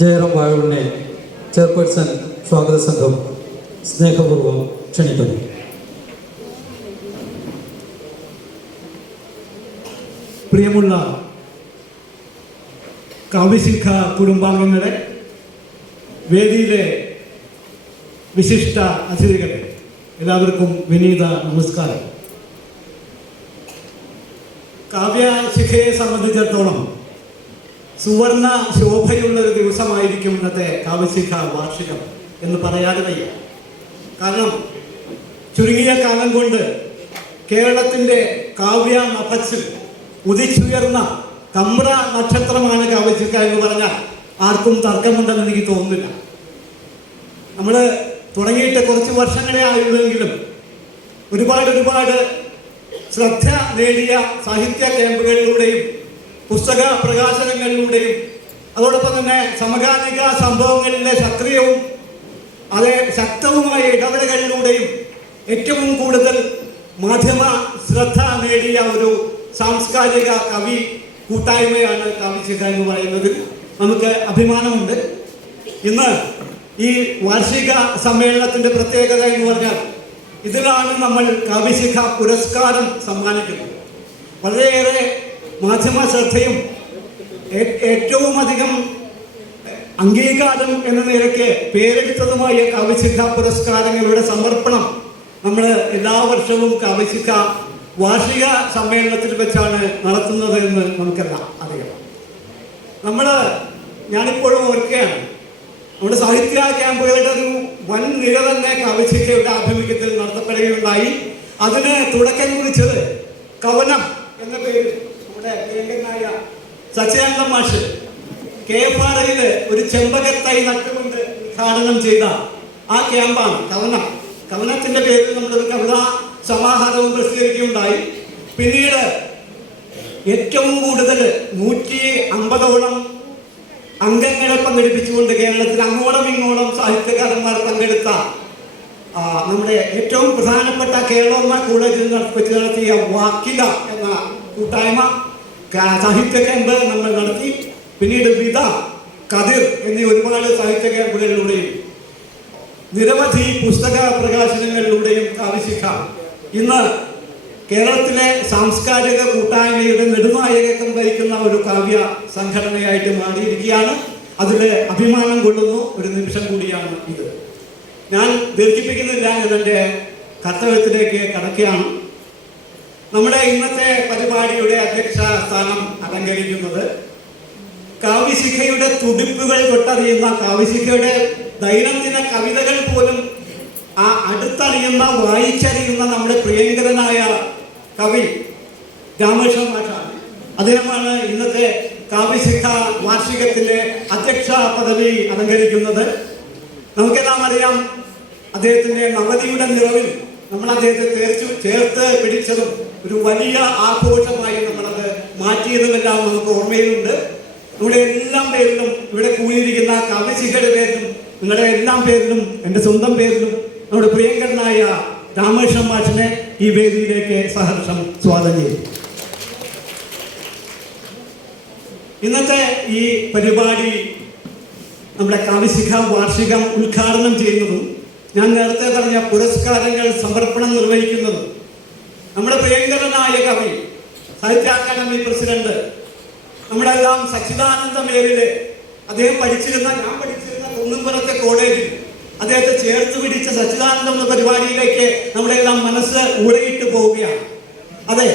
Jayaram വാഴൂരിനെ chairperson സ്വാഗത സംഘം സ്നേഹപൂർവം ക്ഷണിക്കുന്നു. പ്രിയമുള്ള കാവ്യശിഖ കുടുംബാംഗങ്ങളെ വേദിയിലെ വിശിഷ്ട അതിഥികളെ എല്ലാവർക്കും വിനീത നമസ്കാരം. കാവ്യശിഖയെ സംബന്ധിച്ചിടത്തോളം സുവർണ ശോഭയുള്ള ഒരു ദിവസമായിരിക്കും ഇന്നത്തെ കാവശിഖ വാർഷികം എന്ന് പറയാതെ വയ്യ. കാരണം ചുരുങ്ങിയ കാലം കൊണ്ട് കേരളത്തിന്റെ കാവ്യ നഭച്ചിൽ ഉദിച്ചുയർന്ന കമ്ര നക്ഷത്രമാണ് കാവശിഖ എന്ന് പറഞ്ഞാൽ ആർക്കും തർക്കമുണ്ടെന്ന് എനിക്ക് തോന്നുന്നില്ല. നമ്മൾ തുടങ്ങിയിട്ട് കുറച്ച് വർഷങ്ങളെ ആയിരുന്നെങ്കിലും ഒരുപാട് ഒരുപാട് ശ്രദ്ധ നേടിയ സാഹിത്യ ക്യാമ്പുകളിലൂടെയും പുസ്തക പ്രകാശനങ്ങളിലൂടെയും അതോടൊപ്പം തന്നെ സമകാലിക സംഭവങ്ങളിലെ സക്രിയവും അത് ശക്തവുമായ ഇടപെടലുകളിലൂടെയും ഏറ്റവും കൂടുതൽ മാധ്യമ ശ്രദ്ധ നേടിയ ഒരു സാംസ്കാരിക കവി കൂട്ടായ്മയാണ് കാവ്യശിഖ എന്ന് പറയുന്നത്. നമുക്ക് അഭിമാനമുണ്ട്. ഇന്ന് ഈ വാർഷിക സമ്മേളനത്തിന്റെ പ്രത്യേകത എന്ന് പറഞ്ഞാൽ ഇതിലാണ് നമ്മൾ കവിശിഖ പുരസ്കാരം സമ്മാനിക്കുന്നത്. വളരെയേറെ മാധ്യമ ശ്രദ്ധയും ഏറ്റവും അധികം അംഗീകാരം എന്ന നിലയ്ക്ക് പേരെടുത്തതുമായ കവിശിഖ പുരസ്കാരങ്ങളുടെ സമർപ്പണം നമ്മൾ എല്ലാ വർഷവും കവിശിഖ വാർഷിക സമ്മേളനത്തിൽ വെച്ചാണ് നടത്തുന്നത് എന്ന് നമുക്കെല്ലാം അറിയാം. നമ്മൾ ഞാനിപ്പോഴും ഓർക്കുകയാണ് നമ്മുടെ സാഹിത്യ ക്യാമ്പുകളുടെ ഒരു വൻ നിര തന്നെ കവിശിഖയുടെ ആഭിമുഖ്യത്തിൽ നടത്തപ്പെടുകയുണ്ടായി. അതിന് തുടക്കം കുറിച്ചത് കവനം എന്ന പേരിൽ സച്ചിദാനന്ദ മാഷ് കെ ആറിൽ ഒരു ചെമ്പകത്തൈ നട്ടുകൊണ്ട് ഉദ്ഘാടനം ചെയ്ത ആ ക്യാമ്പാണ് കവന. കവനത്തിന്റെ പേരിൽ നമ്മളൊരു കവിതാ സമാഹാരവും പ്രസിദ്ധീകരിക്കുകയുണ്ടായി. പിന്നീട് ഏറ്റവും കൂടുതൽ നൂറ്റി അമ്പതോളം അംഗങ്ങളെ പങ്കെടുപ്പിച്ചുകൊണ്ട് കേരളത്തിൽ അങ്ങോളം ഇങ്ങോളം സാഹിത്യകാരന്മാർ പങ്കെടുത്ത നമ്മുടെ ഏറ്റവും പ്രധാനപ്പെട്ട കേരളോർമ കോളേജിൽ നടത്തി നടത്തിയ വാക്കില എന്ന കൂട്ടായ്മ സാഹിത്യ ക്യാമ്പ് നമ്മൾ നടത്തി. പിന്നീട് വിത കതിർ എന്നീ ഒരുപാട് സാഹിത്യ ക്യാമ്പുകളിലൂടെയും നിരവധി പുസ്തക പ്രകാശനങ്ങളിലൂടെയും കാവ്യശിഖ ഇന്ന് കേരളത്തിലെ സാംസ്കാരിക കൂട്ടായ്മയുടെ നെടുനായകം വഹിക്കുന്ന ഒരു കാവ്യ സംഘടനയായിട്ട് മാറിയിരിക്കുകയാണ്. അതിൽ അഭിമാനം കൊള്ളുന്നു. ഒരു നിമിഷം കൂടിയാണ് ഇത്. ഞാൻ ദീർഘിപ്പിക്കുന്നില്ല. ഞാൻ കർത്തവ്യത്തിലേക്ക് കടക്കുകയാണ്. നമ്മുടെ ഇന്നത്തെ പരിപാടിയുടെ അധ്യക്ഷ സ്ഥാനം അലങ്കരിക്കുന്നത് കാവ്യശിഖയുടെ തുടിപ്പുകൾ തൊട്ടറിയുന്ന കാവ്യശിഖയുടെ ദൈനംദിന കവിതകൾ പോലും ആ അടുത്തറിയുന്ന വായിച്ചറിയുന്ന നമ്മുടെ പ്രിയങ്കരനായ കവി രാമകൃഷ്ണ മാഷാണ്. അദ്ദേഹമാണ് ഇന്നത്തെ കാവ്യശിഖ വാർഷികത്തിലെ അധ്യക്ഷ പദവി അലങ്കരിക്കുന്നത്. നമുക്കെല്ലാം അറിയാം അദ്ദേഹത്തിന്റെ നവതിയുടെ നിറവിൽ നമ്മൾ അദ്ദേഹത്തെ ചേർത്ത് ചേർത്ത് പിടിച്ചതും ഒരു വലിയ ആഘോഷമായി നമ്മളത് മാറ്റിയതുമെല്ലാം നമുക്ക് ഓർമ്മയിലുണ്ട്. നമ്മുടെ എല്ലാം പേരിലും ഇവിടെ കൂടിയിരിക്കുന്ന കവിശികളുടെ പേരിലും നിങ്ങളുടെ എല്ലാം പേരിലും എന്റെ സ്വന്തം പേരിലും നമ്മുടെ പ്രിയങ്കരനായ രാമകൃഷ്ണൻ മാഷിനെ ഈ വേദിയിലേക്ക് സഹർഷം സ്വാഗതം ചെയ്യും ഇന്നത്തെ ഈ പരിപാടി നമ്മുടെ കവിശിഖ വാർഷികം ഉദ്ഘാടനം ചെയ്യുന്നതും ഞാൻ നേരത്തെ പറഞ്ഞ പുരസ്കാരങ്ങൾ സമർപ്പണം നിർവഹിക്കുന്നത് നമ്മുടെ പ്രിയങ്കരനായ കവി സാഹിത്യ അക്കാദമി പ്രസിഡന്റ് നമ്മുടെ എല്ലാം സച്ചിദാനന്ദ മേലിൽ അദ്ദേഹം പഠിച്ചിരുന്ന ഞാൻ പഠിച്ചിരുന്ന കുന്നുംപുറത്തെ കോളേജിൽ അദ്ദേഹത്തെ ചേർത്ത് പിടിച്ച സച്ചിദാനന്ദം എന്ന പരിപാടിയിലേക്ക് നമ്മുടെ എല്ലാം മനസ്സ് ഊരയിട്ട് പോവുകയാണ്. അതെ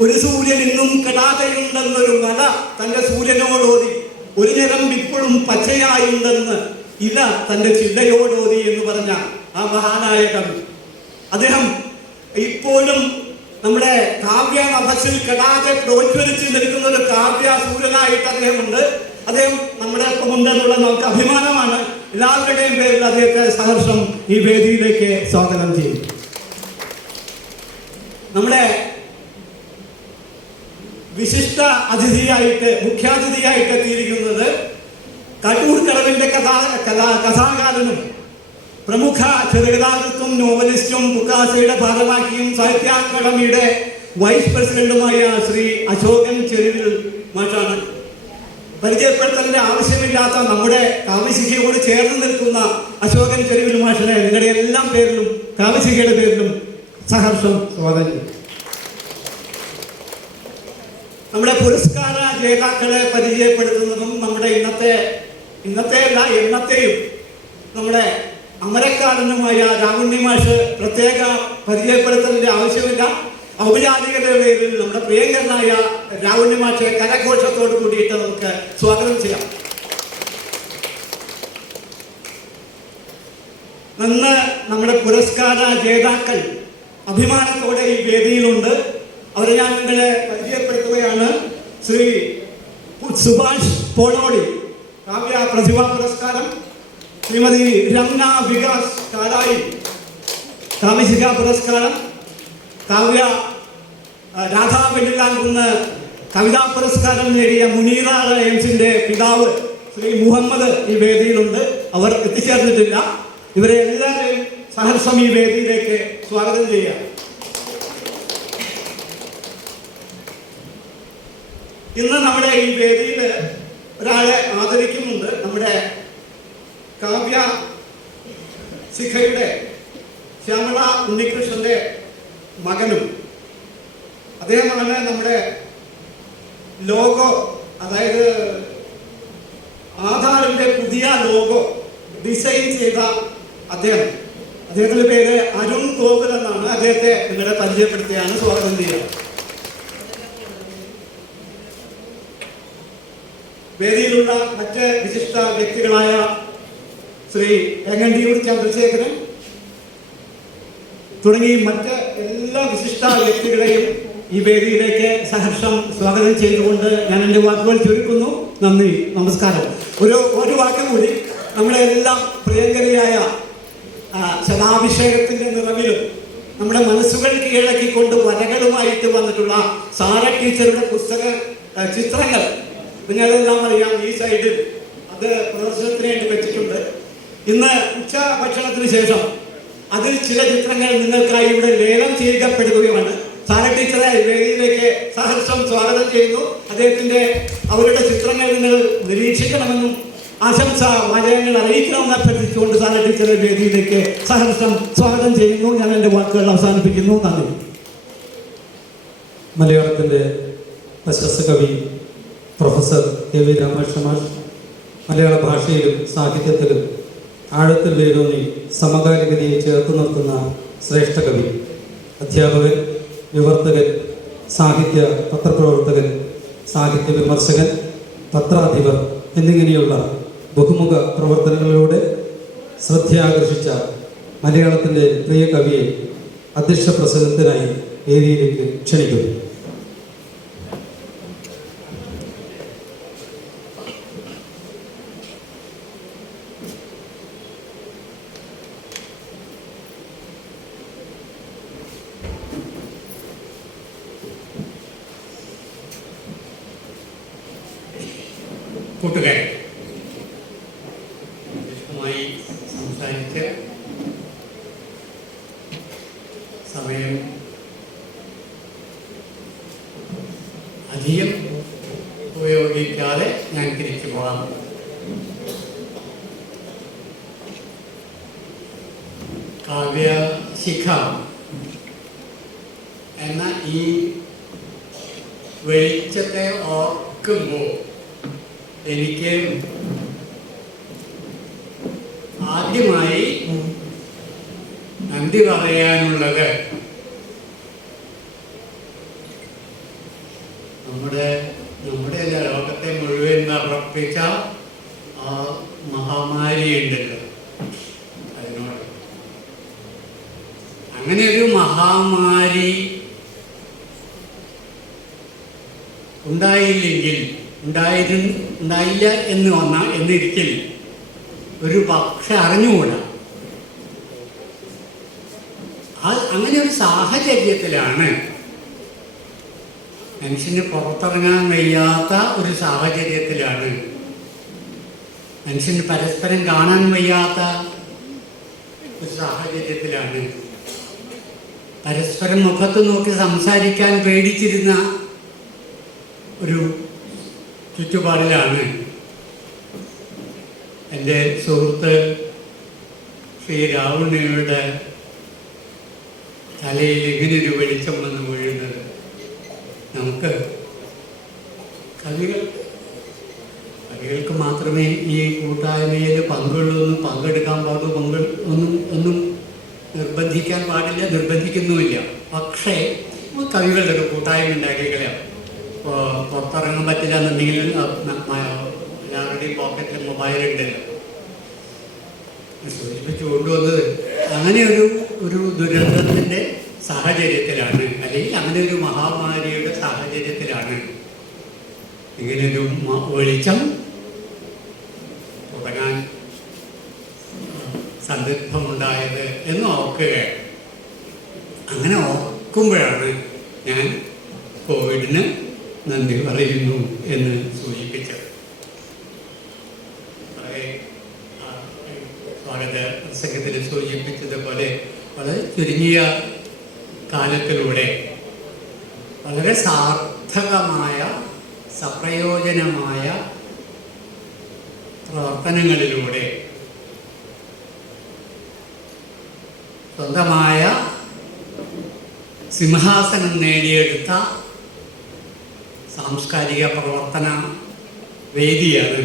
ഒരു സൂര്യൻ ഇന്നും കെടാതെയുണ്ടെന്നൊരു മല തന്റെ സൂര്യനോടോടി ഒരു നിറം ഇപ്പോഴും പച്ചയായുണ്ടെന്ന് ഇല തന്റെ ചില്ലയോടോതി എന്ന് പറഞ്ഞ ആ മഹാനായ കവി. അദ്ദേഹം ഇപ്പോഴും നമ്മുടെ കാവ്യ നഭസിൽ കെടാതെ പ്രോജ്വലിച്ച് നിൽക്കുന്ന ഒരു കാവ്യ സൂര്യനായിട്ട് അദ്ദേഹമുണ്ട്. അദ്ദേഹം നമ്മുടെ ഒപ്പം ഉണ്ട് എന്നുള്ളത് നമുക്ക് അഭിമാനമാണ്. എല്ലാവരുടെയും പേരിൽ അദ്ദേഹത്തെ സഹർഷം ഈ വേദിയിലേക്ക് സ്വാഗതം ചെയ്യും നമ്മുടെ വിശിഷ്ട അതിഥിയായിട്ട് മുഖ്യാതിഥിയായിട്ട് എത്തിയിരിക്കുന്നത് കടൂർ കടവിന്റെ കഥാ കഥാ കഥാകാരനും പ്രമുഖ ചെറുകഥാകൃത്തും നോവലിസ്റ്റും മുക്കാസയുടെ ഭാഗമാക്കിയും സാഹിത്യ അക്കാദമിയുടെ വൈസ് പ്രസിഡന്റുമായ ശ്രീ അശോകൻ ചെരുവിൽ മാഷാണ്. പരിചയപ്പെടുത്തലിന്റെ ആവശ്യമില്ലാത്ത നമ്മുടെ കാവ്യശിഖയോട് ചേർന്ന് നിൽക്കുന്ന അശോകൻ ചെരുവിൽ മാഷിനെ നിങ്ങളുടെ എല്ലാം പേരിലും കാവ്യശിഖയുടെ പേരിലും സഹർഷം സ്വാഗതം. നമ്മുടെ പുരസ്കാര ജേതാക്കളെ പരിചയപ്പെടുത്തുന്നതും നമ്മുടെ ഇന്നത്തെ ഇന്നത്തെ അല്ല എന്നത്തെയും നമ്മുടെ അമരക്കാരനുമായ രാമുണ്ണി മാഷ് പ്രത്യേക പരിചയപ്പെടുത്തലിന്റെ ആവശ്യമില്ല. ഔപചാരികതയുടെ പേരിൽ നമ്മുടെ പ്രിയങ്കരനായ രാഹുണ്ണി മാഷെ കരഘോഷത്തോട് കൂടിയിട്ട് നമുക്ക് സ്വാഗതം ചെയ്യാം. ഇന്ന് നമ്മുടെ പുരസ്കാര ജേതാക്കൾ അഭിമാനത്തോടെ ഈ വേദിയിലുണ്ട്. അവരെ ഞാൻ നിങ്ങളെ പരിചയപ്പെടുത്തുകയാണ്. ശ്രീ സുഭാഷ് പോളോടി. കാവ്യ പ്രതിഭാ പുരസ്കാരം ശ്രീമതി രംന വികാസ് കാരായി. കാവ്യശിഖ പുരസ്കാരം കാവ്യ രാധാ വെള്ളിലാൻകുന്ന് കവിതാ പുരസ്കാരം നേടിയ മുനീറ എംസിന്റെ പിതാവ് ശ്രീ മുഹമ്മദ് ഈ വേദിയിലുണ്ട്. അവർ എത്തിച്ചേർന്നിട്ടില്ല. ഇവരെ എല്ലാവരെയും സഹർഷം ഈ വേദിയിലേക്ക് സ്വാഗതം ചെയ്യാം ഇന്ന് നമ്മുടെ ഈ വേദിയിൽ ഒരാളെ ആദരിക്കുന്നുണ്ട് നമ്മുടെ കാവ്യ സിഖയുടെ ശ്യാമള ഉണ്ണികൃഷ്ണന്റെ മകനും. അദ്ദേഹമാണ് നമ്മുടെ ലോഗോ അതായത് ആധാറിന്റെ പുതിയ ലോഗോ ഡിസൈൻ ചെയ്ത അദ്ദേഹം. അദ്ദേഹത്തിന്റെ പേര് അരുൺ ഗോകുൽ എന്നാണ്. അദ്ദേഹത്തെ നിങ്ങളെ പരിചയപ്പെടുത്തിയാണ് സ്വാഗതം ചെയ്യുക വേദിയിലുള്ള മറ്റ് വിശിഷ്ട വ്യക്തികളായ ശ്രീ എങ്ങണ്ടിയൂർ ചന്ദ്രശേഖരൻ തുടങ്ങി മറ്റ് എല്ലാ വിശിഷ്ട വ്യക്തികളെയും ഈ വേദിയിലേക്ക് സഹർഷം സ്വാഗതം ചെയ്തുകൊണ്ട് ഞാൻ എന്റെ വാക്കുകൾ ചുരുക്കുന്നു. നന്ദി. നമസ്കാരം. ഒരു ഒരു വാക്ക് കൂടി. നമ്മുടെ എല്ലാം പ്രിയങ്കരിയായ ശതാഭിഷേകത്തിന്റെ നിറവിലും നമ്മുടെ മനസ്സുകൾ കീഴടക്കിക്കൊണ്ട് വരകളുമായിട്ട് വന്നിട്ടുള്ള സാര ടീച്ചറുടെ പുസ്തക ചിത്രങ്ങൾ നിങ്ങളെല്ലാം അറിയാം ഈ സൈഡിൽ അത് പ്രദർശനത്തിന് വെച്ചിട്ടുണ്ട്. ഇന്ന് ഉച്ച ഭക്ഷണത്തിന് ശേഷം അതിൽ ചില ചിത്രങ്ങൾ നിങ്ങൾക്കായി ഇവിടെ ലേലം ചെയ്യപ്പെടുകയാണ് സാര ടീച്ചറെ വേദിയിലേക്ക് സഹർഷം സ്വാഗതം ചെയ്യുന്നു. അദ്ദേഹത്തിന്റെ അവരുടെ ചിത്രങ്ങൾ നിങ്ങൾ നിരീക്ഷിക്കണമെന്നും ആശംസ വാചകങ്ങൾ അറിയിക്കണമെന്ന് അഭ്യർത്ഥിച്ചുകൊണ്ട് സാര ടീച്ചറെ വേദിയിലേക്ക് സഹർഷം സ്വാഗതം ചെയ്യുന്നു. ഞാൻ എന്റെ വാക്കുകൾ അവസാനിപ്പിക്കുന്നു. നന്ദി. മലയാളത്തിന്റെ പ്രശസ്ത കവി പ്രൊഫസർ കെ വി രാമകൃഷ്ണ മാഷ് മലയാള ഭാഷയിലും സാഹിത്യത്തിലും ആഴത്തിൽ വേരൂന്നി സമകാലികതയെ ചേർത്ത് നിർത്തുന്ന ശ്രേഷ്ഠ കവി അധ്യാപകൻ വിവർത്തകൻ സാഹിത്യ പത്രപ്രവർത്തകൻ സാഹിത്യ വിമർശകൻ പത്രാധിപർ എന്നിങ്ങനെയുള്ള ബഹുമുഖ പ്രവർത്തനങ്ങളിലൂടെ ശ്രദ്ധയാകർഷിച്ച മലയാളത്തിന്റെ പ്രിയ കവിയെ അധ്യക്ഷ പ്രസംഗത്തിനായി ഏരിയയിലേക്ക് ക്ഷണിക്കുന്നു. കൂട്ടുകാരെ. വിശദമായി സംസാരിച്ച് സമയം അധികം ഉപയോഗിക്കാതെ ഞാൻ തിരിച്ചു പോകാം. കാവ്യശിഖ എന്ന ഈ വെളിച്ചത്തെ ഓർക്കുമ്പോൾ എനിക്ക് ആദ്യമായി നന്ദി പറയാനുള്ളത് നമ്മുടെ നമ്മുടെ ലോകത്തെ മുഴുവൻ വിറപ്പിച്ച ആ മഹാമാരി ഉണ്ടല്ലോ അതിനോട്. അങ്ങനെ ഒരു മഹാമാരി ഉണ്ടായില്ലെങ്കിൽ ഉണ്ടായിരുന്നു ഉണ്ടായില്ല എന്ന് വന്ന എന്നിരിക്കൽ ഒരു പക്ഷെ അറിഞ്ഞുകൂടാ. അങ്ങനെ ഒരു സാഹചര്യത്തിലാണ് മനുഷ്യന് പുറത്തിറങ്ങാൻ വയ്യാത്ത ഒരു സാഹചര്യത്തിലാണ് മനുഷ്യന് പരസ്പരം കാണാൻ വയ്യാത്ത ഒരു സാഹചര്യത്തിലാണ്. പരസ്പരം മുഖത്ത് നോക്കി സംസാരിക്കാൻ പേടിച്ചിരുന്ന ഒരു ചുറ്റുപാടിലാണ്. എന്റെ സുഹൃത്ത് ശ്രീ രാവണിയുടെ തലയിൽ ഇങ്ങനൊരു വെളിച്ചം വന്ന് വീഴുന്നത്? നമുക്ക് കവികൾ കവികൾക്ക് മാത്രമേ ഈ കൂട്ടായ്മയിൽ പങ്കുള്ളൊന്നും പങ്കെടുക്കാൻ പാടൂ പങ്കെ ഒന്നും ഒന്നും നിർബന്ധിക്കാൻ പാടില്ല നിർബന്ധിക്കുന്നുമില്ല. പക്ഷേ കവികളുടെ ഒരു കൂട്ടായ്മ ഉണ്ടാക്കിക്കളയാം ഇപ്പോൾ പുറത്തിറങ്ങാൻ പറ്റില്ല എന്നുണ്ടെങ്കിൽ എല്ലാവരുടെയും പോക്കറ്റിൽ മൊബൈൽ ഉണ്ടല്ലോ. സൂചിപ്പിച്ചു കൊണ്ടുവന്നത് അങ്ങനെ ഒരു ഒരു ദുരന്തത്തിന്റെ സാഹചര്യത്തിലാണ് അല്ലെങ്കിൽ അങ്ങനെ ഒരു മഹാമാരിയുടെ സാഹചര്യത്തിലാണ് ഇങ്ങനൊരു വെളിച്ചം തുടങ്ങാൻ സന്ദർഭമുണ്ടായത് എന്ന് ഓർക്കുകയാണ് അങ്ങനെ ഓർക്കുമ്പോഴാണ് ഞാൻ കോവിഡിന് നന്ദി പറയുന്നു എന്ന് സൂചിപ്പിച്ചത് സ്വാഗത പ്രസംഗത്തിൽ സൂചിപ്പിച്ചതുപോലെ വളരെ ചുരുങ്ങിയ കാലത്തിലൂടെ വളരെ സാർത്ഥകമായ സപ്രയോജനമായ പ്രവർത്തനങ്ങളിലൂടെ സ്വന്തമായ സിംഹാസനം നേടിയെടുത്ത സാംസ്കാരിക പ്രവർത്തന വേദിയാണ്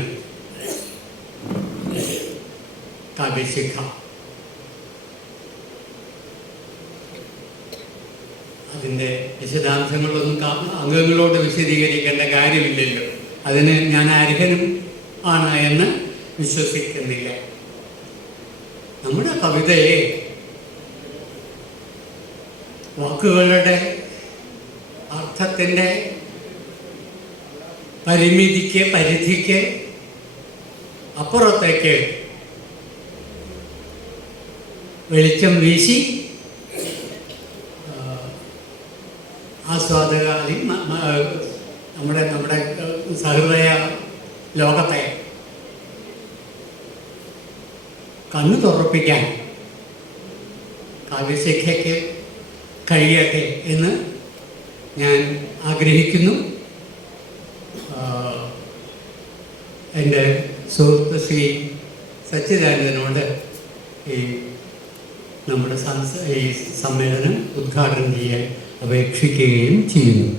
കാവ്യശിഖ അതിന്റെ വിശദാംശങ്ങളൊന്നും അംഗങ്ങളോട് വിശദീകരിക്കേണ്ട കാര്യമില്ലല്ലോ. അതിന് ഞാൻ അർഹനും ആണ് എന്ന് വിശ്വസിക്കുന്നില്ല. നമ്മുടെ കവിതയെ വാക്കുകളുടെ അർത്ഥത്തിന്റെ പരിമിതിക്ക് പരിധിക്ക് അപ്പുറത്തേക്ക് വെളിച്ചം വീശി ആസ്വാദക നമ്മുടെ നമ്മുടെ സഹൃദയ ലോകത്തെ കണ്ണു തുറപ്പിക്കാൻ കാവ്യശേഖയ്ക്ക് കഴിയട്ടെ എന്ന് ഞാൻ ആഗ്രഹിക്കുന്നു ആ, എന്റെ സുഹൃത്ത് ശ്രീ സച്ചിദാനന്ദനോട് ഈ നമ്മുടെ ഈ സമ്മേളനം ഉദ്ഘാടനം ചെയ്യാൻ അപേക്ഷിക്കുകയും ചെയ്യുന്നു.